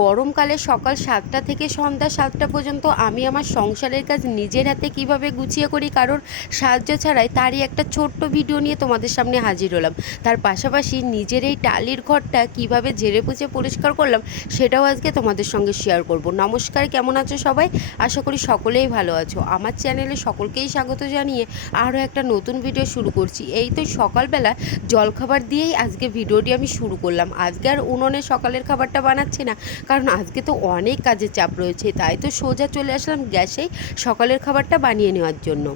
গরমকালে সকাল সাতটা থেকে সন্ধ্যা সাতটা পর্যন্ত আমি আমার সংসারের কাজ নিজের হাতে কীভাবে গুছিয়ে করি, কারোর সাহায্য ছাড়াই তারই একটা ছোট্ট ভিডিও নিয়ে তোমাদের সামনে হাজির হলাম। তার পাশাপাশি নিজের এই টালির ঘরটা কীভাবে ঝেড়ে পুছে পরিষ্কার করলাম, সেটাও আজকে তোমাদের সঙ্গে শেয়ার করব। নমস্কার, কেমন আছো সবাই? আশা করি সকলেই ভালো আছো। আমার চ্যানেলে সকলকেই স্বাগত জানিয়ে আরও একটা নতুন ভিডিও শুরু করছি। এই তো সকালবেলা জলখাবার দিয়েই আজকে ভিডিওটি আমি শুরু করলাম। আজকে আর উনুনে সকালের খাবারটা বানাচ্ছি না। কারণ আজকে তো অনেক কাজের চাপ রয়েছে, তাই তো সোজা চলে আসলাম গ্যাসেই সকালের খাবারটা বানিয়ে নেওয়ার জন্য।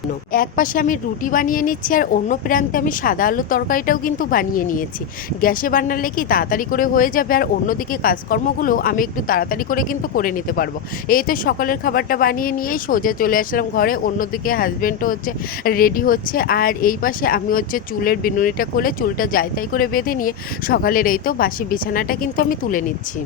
এক পাশে আমি রুটি বানিয়ে নিচ্ছি আর অন্য প্রান্তে আমি সাদা আলুর তরকারিটাও কিন্তু বানিয়ে নিয়েছি। গ্যাসে বানালে কি তাড়াতাড়ি করে হয়ে যাবে আর অন্যদিকে কাজকর্মগুলো আমি একটু তাড়াতাড়ি করে কিন্তু করে নিতে পারব। এই তো সকালের খাবারটা বানিয়ে নিয়েই সোজা চলে আসলাম ঘরে, অন্যদিকে হাজব্যান্ডও হচ্ছে রেডি হচ্ছে আর এই পাশে আমি হচ্ছে চুলের বিনুনিটা খুলে চুলটা যাই তাই করে বেঁধে নিয়ে সকালের এই তো বাসি বিছানাটা কিন্তু আমি তুলে নিচ্ছি।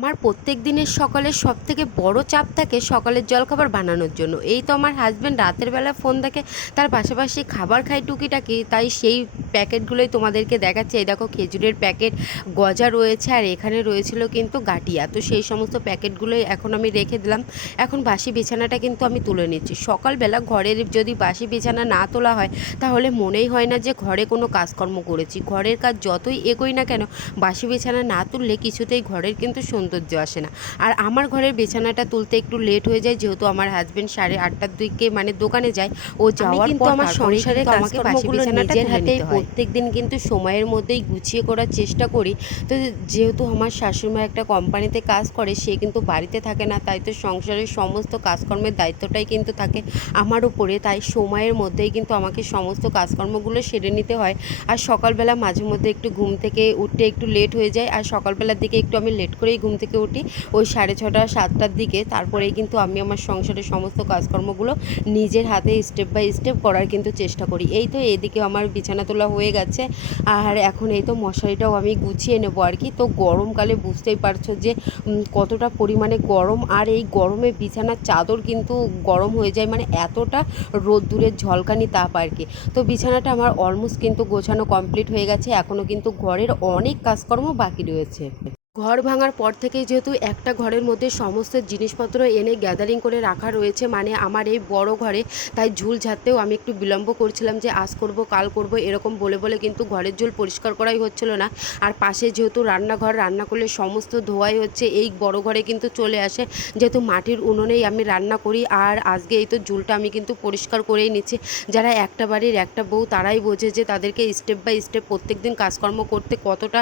আমার প্রত্যেক দিনের সকালের সব থেকে বড়ো চাপ থাকে সকালের জলখাবার বানানোর জন্য। এই তো আমার হাজব্যান্ড রাতের বেলা ফোন দেখে তার পাশাপাশি খাবার খায় টুকিটাকি, তাই সেই প্যাকেটগুলোই তোমাদেরকে দেখাচ্ছে। এই দেখো খেজুরের প্যাকেট গজা রয়েছে আর এখানে রয়েছিল কিন্তু গাটিয়া তো সেই সমস্ত প্যাকেটগুলোই এখন আমি রেখে দিলাম। এখন বাসি বিছানাটা কিন্তু আমি তুলে নিচ্ছি। সকালবেলা ঘরের যদি বাসি বিছানা না তোলা হয় তাহলে মনেই হয় না যে ঘরে কোনো কাজকর্ম করেছি। ঘরের কাজ যতই এগোই না কেন বাসি বিছানা না তুললে কিছুতেই ঘরের কিন্তু সৌন্দর্য আসে না। আর আমার ঘরের বিছানাটা তুলতে একটু লেট হয়ে যায় যেহেতু আমার হাজব্যান্ড সাড়ে আটটার দিকে মানে দোকানে যায় ও যাওয়ার কিন্তু পর আমার সংসারের আমাকে বাসি বিছানাটা নিজের হাতেই। প্রত্যেক দিন কিন্তু সময়ের মধ্যেই গুছিয়ে করার চেষ্টা করি। তো যেহেতু আমার শাশুড়িমা একটা কোম্পানিতে কাজ করে, সে কিন্তু বাড়িতে থাকে না, তাই তো সংসারের সমস্ত কাজকর্মের দায়িত্বটাই কিন্তু থাকে আমার উপরে। তাই সময়ের মধ্যেই কিন্তু আমাকে সমস্ত কাজকর্মগুলো সেরে নিতে হয়। আর সকালবেলা মাঝে মধ্যে একটু ঘুম থেকে উঠতে একটু লেট হয়ে যায়, আর সকালবেলার দিকে একটু আমি লেট করেই ঘুম থেকে উঠি। ওই সাড়ে ছটা, সাতটার দিকে। তারপরেই কিন্তু আমি আমার সংসারের সমস্ত কাজকর্মগুলো নিজের হাতে স্টেপ বাই স্টেপ করার কিন্তু চেষ্টা করি। এই তো এদিকে আমার বিছানা তোলা হয়ে গেছে। আর এখন এই তো মশারিটাও আমি গুছিয়ে নেব আর কি। তো গরমকালে বুঝতেই পারছ যে কতটা পরিমাণে গরম। আর এই গরমে বিছানার চাদর কিন্তু গরম হয়ে যায়। মানে এতটা রোদ্দুরের ঝলকানি তাপ আর কি। তো বিছানাটা আমার অলমোস্ট কিন্তু গোছানো কমপ্লিট হয়ে গেছে। এখনও কিন্তু ঘরের অনেক কাজকর্ম বাকি রয়েছে। ঘর ভাঙার পর থেকেই যেহেতু একটা ঘরের মধ্যে সমস্ত জিনিসপত্র এনে গ্যাদারিং করে রাখা রয়েছে মানে আমার এই বড় ঘরে, তাই ঝুল ঝাড়তেও আমি একটু বিলম্ব করছিলাম যে আজ করব, কাল করব, এরকম বলে বলে কিন্তু ঘরের ঝুল পরিষ্কার করাই হচ্ছিল না। আর পাশে যেহেতু রান্নাঘর রান্না করলে সমস্ত ধোয়াই হচ্ছে, এই বড় ঘরে কিন্তু চলে আসে। যেহেতু মাটির উনুনেই আমি রান্না করি, আর আজকে এই তো ঝুলটা আমি কিন্তু পরিষ্কার করেই নিচ্ছি। যারা একটা বাড়ির একটা বউ, তারাই বোঝে যে তাদেরকে স্টেপ বাই স্টেপ প্রত্যেক দিন কাজকর্ম করতে কতটা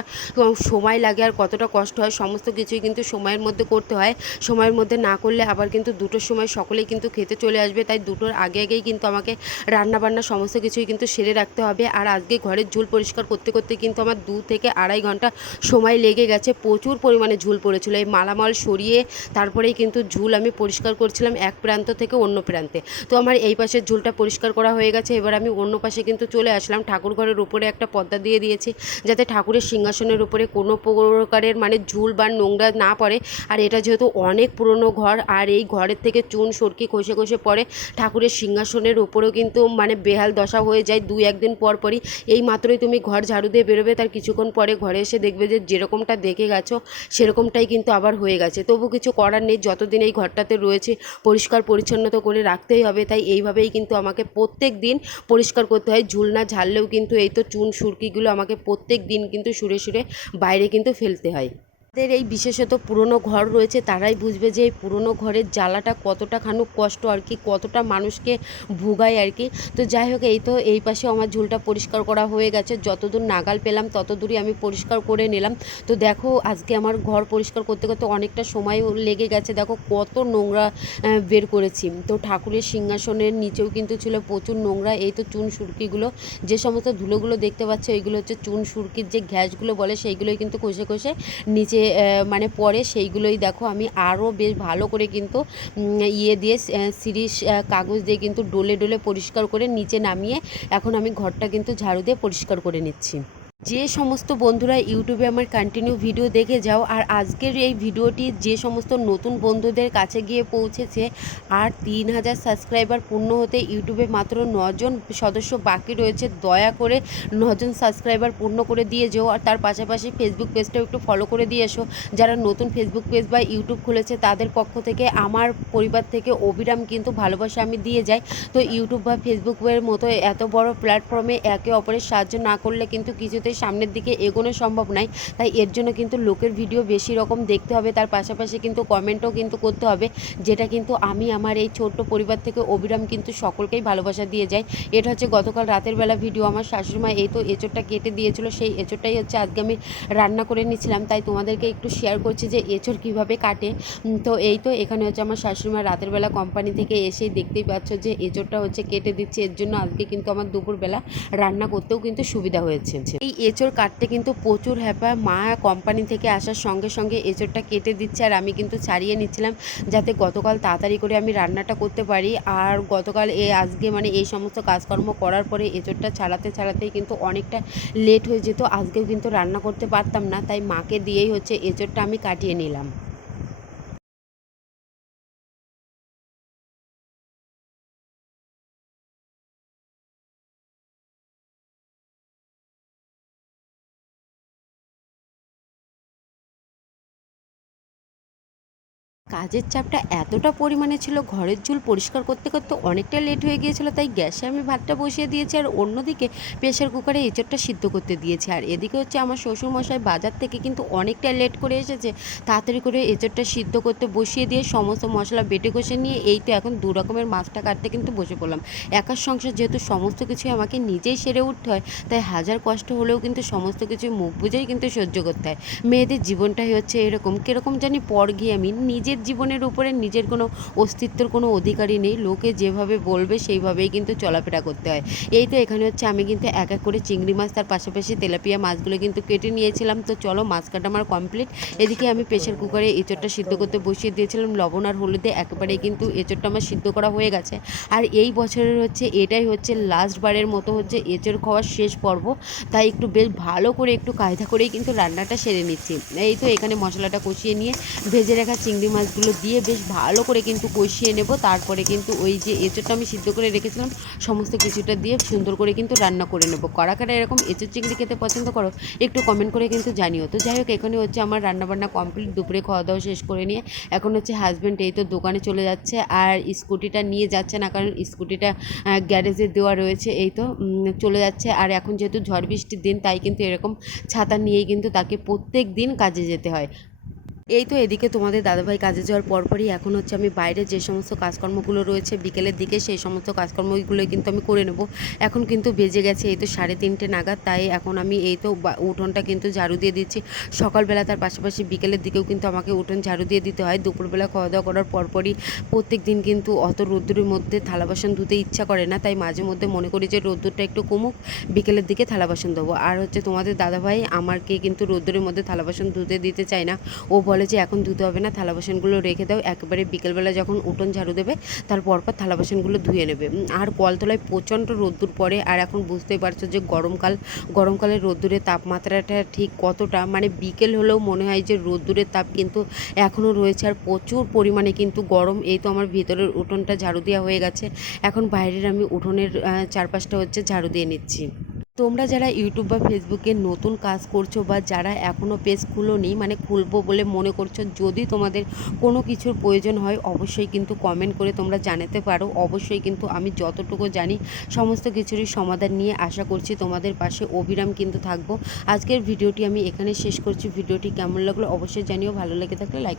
সময় লাগে আর কতটা কষ্ট হয়, সমস্ত কিছুই কিন্তু সময়ের মধ্যে করতে হয়। সময়ের মধ্যে না করলে আবার কিন্তু দুটোর সময় সকলেই কিন্তু খেতে চলে আসবে। তাই দুটোর আগে আগেই কিন্তু আমাকে রান্না বান্না সমস্ত কিছুই কিন্তু সেরে রাখতে হবে। আর আজকে ঘরের ঝুল পরিষ্কার করতে করতে কিন্তু আমার দু থেকে আড়াই ঘণ্টা সময় লেগে গেছে। প্রচুর পরিমাণে ঝুল পড়েছিল। এই মালামাল সরিয়ে তারপরেই কিন্তু ঝুল আমি পরিষ্কার করছিলাম এক প্রান্ত থেকে অন্য প্রান্তে। তো আমার এই পাশের ঝুলটা পরিষ্কার করা হয়ে গেছে। এবার আমি অন্য পাশে কিন্তু চলে আসলাম। ঠাকুর ঘরের উপরে একটা পর্দা দিয়ে দিয়েছি। যাতে ঠাকুরের সিংহাসনের উপরে কোনো প্রকারের মানে ঝুল বা নোংরা না পড়ে। আর এটা যেহেতু অনেক পুরনো ঘর, আর এই ঘরের থেকে চুন, সরকি খসে খসে পড়ে। ঠাকুরের সিংহাসনের উপরেও কিন্তু মানে বেহাল দশা হয়ে যায় দুই একদিন পর পরই। এই মাত্রই তুমি ঘর ঝাড়ু দিয়ে বেরোবে, তার কিছুক্ষণ পরে ঘরে এসে দেখবে যে যেরকমটা দেখে গেছো, সেরকমটাই কিন্তু আবার হয়ে গেছে। তবু কিছু করার নেই, যতদিন এই ঘরটাতে রয়েছে, পরিষ্কার পরিচ্ছন্ন তো করে রাখতেই হবে। তাই এইভাবেই কিন্তু আমাকে প্রত্যেক দিন পরিষ্কার করতে হয়। ঝুল না ঝাড়লেও কিন্তু এই তো চুন, সুরকিগুলো আমাকে প্রত্যেক দিন কিন্তু সুরে সুরে বাইরে কিন্তু ফেলতে হয়। যাদের এই বিশেষত পুরনো ঘর রয়েছে, তারাই বুঝবে যে এই পুরনো ঘরের জ্বালাটা কতটা খানুক কষ্ট আর কি, কতটা মানুষকে ভোগায় আর কি। তো যাই হোক, এই তো এই পাশে আমার ঝুলটা পরিষ্কার করা হয়ে গেছে। যতদূর নাগাল পেলাম, ততদূরই আমি পরিষ্কার করে নিলাম। তো দেখো, আজকে আমার ঘর পরিষ্কার করতে করতে অনেকটা সময় লেগে গেছে। দেখো, কত নোংরা বের করেছি। তো ঠাকুরের সিংহাসনের নিচেও কিন্তু ছিল প্রচুর নোংরা। এই তো চুন সুরকিগুলো, যে সমস্ত ধুলোগুলো দেখতে পাচ্ছে এইগুলো হচ্ছে চুন সুরকির যে গ্যাসগুলো বলে, সেইগুলোই কিন্তু কষে কষে নিচে আহ, মানে পরে সেইগুলোই দেখো। আমি আরও বেশ ভালো করে কিন্তু ইয়ে দিয়ে সিরিজ কাগজ দিয়ে কিন্তু ডোলে ডোলে পরিষ্কার করে নিচে নামিয়ে এখন আমি ঘরটা কিন্তু ঝাড়ু দিয়ে পরিষ্কার করে নিচ্ছি। যে সমস্ত বন্ধুরা ইউটিউবে আমার কন্টিনিউ ভিডিও দেখে যাও, আর আজকের এই ভিডিওটি যে সমস্ত নতুন বন্ধুদের কাছে গিয়ে পৌঁছেছে, আর তিন হাজার সাবস্ক্রাইবার পূর্ণ হতে ইউটিউবে মাত্র নজন সদস্য বাকি রয়েছে, দয়া করে নজন সাবস্ক্রাইবার পূর্ণ করে দিয়ে যেও, আর তার পাশাপাশি ফেসবুক পেজটাও একটু ফলো করে দিয়ে এসো। যারা নতুন ফেসবুক পেজ বা ইউটিউব খুলেছে, তাদের পক্ষ থেকে আমার পরিবার থেকে অবিরাম কিন্তু ভালোবাসা আমি দিয়ে যাই। তো ইউটিউব বা ফেসবুকের মতো এত বড় প্ল্যাটফর্মে একে অপরের সাহায্য না করলে কিন্তু কিছুতেই সামনের দিকে এগোনো সম্ভব নয়। তাই এর জন্য কিন্তু লোকের ভিডিও বেশি রকম দেখতে হবে। তার পাশাপাশি কিন্তু কমেন্টও কিন্তু করতে হবে, যেটা কিন্তু আমি আমার এই ছোট্ট পরিবার থেকে অবিরাম কিন্তু সকলকেই ভালোবাসা দিয়ে যাই। এটা হচ্ছে গতকাল রাতের বেলা ভিডিও। আমার শাশুড়িমা এই তো এঁচোড়টা কেটে দিয়েছিল, সেই এঁচোড়টাই হচ্ছে আজকে আমি রান্না করে নিয়েছিলাম। তাই তোমাদেরকে একটু শেয়ার করছি যে এঁচোড় কীভাবে কাটে। তো এই তো এখানে হচ্ছে আমার শাশুড়িমা রাতের বেলা কোম্পানি থেকে এসেই দেখতেই পাচ্ছ যে এঁচোড়টা হচ্ছে কেটে দিচ্ছে। এর জন্য আজকে কিন্তু আমার দুপুরবেলা রান্না করতেও কিন্তু সুবিধা হয়েছে। এই এঁচোড় কাটতে কিন্তু প্রচুর হ্যাপা মা কোম্পানি থেকে আসার সঙ্গে সঙ্গে এঁচোড়টা কেটে দিচ্ছে আর আমি কিন্তু ছাড়িয়ে নিচ্ছিলাম যাতে গতকাল তাড়াতাড়ি করে আমি রান্নাটা করতে পারি। আর গতকাল এ, আজকে মানে এই সমস্ত কাজকর্ম করার পরে এঁচোড়টা ছাড়াতে ছাড়াতেই কিন্তু অনেকটা লেট হয়ে যেত। আজকেও কিন্তু রান্না করতে পারতাম না। তাই মাকে দিয়েই হচ্ছে এঁচোড়টা আমি কাটিয়ে নিলাম। কাজের চাপটা এতটা পরিমাণে ছিল, ঘরের ঝুল পরিষ্কার করতে করতে অনেকটা লেট হয়ে গিয়েছিল, তাই গ্যাসে আমি ভাতটা বসিয়ে দিয়েছি আর অন্যদিকে প্রেশার কুকারে এঁচড়টা সিদ্ধ করতে দিয়েছি। আর এদিকে হচ্ছে আমার শ্বশুরমশাই বাজার থেকে কিন্তু অনেকটা লেট করে এসেছে, তাড়াতাড়ি করে এঁচড়টা সিদ্ধ করতে বসিয়ে দিয়ে সমস্ত মশলা বেটে কষে নিয়ে এই তো এখন দু রকমের মাছটা কাটতে কিন্তু বসে পড়লাম। একার সংসার যেহেতু সমস্ত কিছু আমাকে নিজেই সেরে উঠতে হয়, তাই হাজার কষ্ট হলেও কিন্তু সমস্ত কিছু মুখ বুঝেই কিন্তু সহ্য করতে হয়। মেয়েদের জীবনটাই হচ্ছে এরকম, কীরকম জানি পর গিয়ে আমি নিজের জীবনের উপরে নিজের কোনো অস্তিত্বর কোনো অধিকারই নেই। লোকে যেভাবে বলবে সেইভাবেই কিন্তু চলাফেরা করতে হয়। এই তো এখানে হচ্ছে আমি কিন্তু এক এক করে চিংড়ি মাছ, তার পাশাপাশি তেলাপিয়া মাছগুলো কিন্তু কেটে নিয়েছিলাম। তো চলো মাছ কাটা আমার কমপ্লিট এদিকে আমি প্রেশার কুকারে এঁচড়টা সিদ্ধ করতে বসিয়ে দিয়েছিলাম। লবণ আর হলুদে একেবারেই কিন্তু এঁচড়টা আমার সিদ্ধ করা হয়ে গেছে। আর এই বছরের হচ্ছে এটাই হচ্ছে লাস্ট বারের মতো হচ্ছে এঁচড় খাওয়ার শেষ পর্ব। তাই একটু বেশ ভালো করে একটু কায়দা করেই কিন্তু রান্নাটা সেরে নিচ্ছি। এই তো এখানে মশলাটা কষিয়ে নিয়ে ভেজে রাখা চিংড়ি মাছগুলো দিয়ে বেশ ভালো করে কিন্তু কষিয়ে নেব। তারপরে কিন্তু ওই যে এঁচোড়টা আমি সিদ্ধ করে রেখেছিলাম, সমস্ত কিছুটা দিয়ে সুন্দর করে কিন্তু রান্না করে নেব। কারা কারা এরকম এঁচোর চিংড়ি খেতে পছন্দ করো, একটু কমেন্ট করে কিন্তু জানিও। তো যাই হোক, এখানে হচ্ছে আমার রান্নাবান্না কমপ্লিট দুপুরে খাওয়া দাওয়া শেষ করে নিয়ে এখন হচ্ছে হাজব্যান্ড এই তো দোকানে চলে যাচ্ছে আর স্কুটিটা নিয়ে যাচ্ছে না, কারণ স্কুটিটা গ্যারেজে দেওয়া রয়েছে এই তো চলে যাচ্ছে। আর এখন যেহেতু ঝড় বৃষ্টির দিন, তাই কিন্তু এরকম ছাতা নিয়েই কিন্তু তাকে প্রত্যেক দিন কাজে যেতে হয়। এই তো এদিকে তোমাদের দাদাভাই কাজে যাওয়ার পরপরই এখন হচ্ছে আমি বাইরে যে সমস্ত কাজকর্মগুলো রয়েছে বিকেলের দিকে সেই সমস্ত কাজকর্মগুলো কিন্তু আমি করে নেব। এখন কিন্তু বেজে গেছে, এই তো সাড়ে তিনটে নাগাদ, তাই এখন আমি এই তো উঠোনটা কিন্তু ঝাড়ু দিয়ে দিচ্ছি। সকালবেলা তার পাশাপাশি বিকেলের দিকেও কিন্তু আমাকে উঠোন ঝাড়ু দিয়ে দিতে হয়। দুপুরবেলা খাওয়া দাওয়া করার পরপরই প্রত্যেক দিন কিন্তু অত রোদ্দুরের মধ্যে থালা বাসন ধুতে ইচ্ছা করে না, তাই মাঝে মধ্যে মনে করি যে রোদ্দুরটা একটু কমুক, বিকেলের দিকে থালা বাসন দেবো আর হচ্ছে তোমাদের দাদাভাই আমাকে কিন্তু রোদ্দুরের মধ্যে থালা বাসন ধুতে দিতে চায় না। ও যে এখন ধুতে হবে না, থালা বাসনগুলো রেখে দাও। একেবারে বিকেলবেলা যখন উঠোন ঝাড়ু দেবে, তার পরপর থালা বাসনগুলো ধুয়ে নেবে। আর কলতলায় প্রচণ্ড রোদ্দুর পড়ে, আর এখন বুঝতেই পারছ যে গরমকাল, গরমকালে রোদ্দুরের তাপমাত্রাটা ঠিক কতটা? মানে বিকেল হলেও মনে হয় যে রোদ্দুরের তাপ কিন্তু এখনও রয়েছে, আর প্রচুর পরিমাণে কিন্তু গরম। এই তো আমার ভিতরের উঠোনটা ঝাড়ু দেওয়া হয়ে গেছে। এখন বাইরের আমি উঠোনের চারপাশটা হচ্ছে ঝাড়ু দিয়ে নিচ্ছি। তোমরা যারা ইউটিউব বা ফেসবুকে নতুন কাজ করছ বা যারা এখনও পেজ খুলোনি মানে খুলবো বলে মনে করছ, যদি তোমাদের কোনো কিছুর প্রয়োজন হয়, অবশ্যই কিন্তু কমেন্ট করে তোমরা জানাতে পারো। অবশ্যই কিন্তু আমি যতটুকু জানি, সমস্ত কিছুরই সমাধান নিয়ে আশা করছি তোমাদের পাশে অবিরাম কিন্তু থাকব। আজকের ভিডিওটি আমি এখানে শেষ করছি। ভিডিওটি কেমন লাগল অবশ্যই জানিও। ভালো লেগে থাকলে লাইক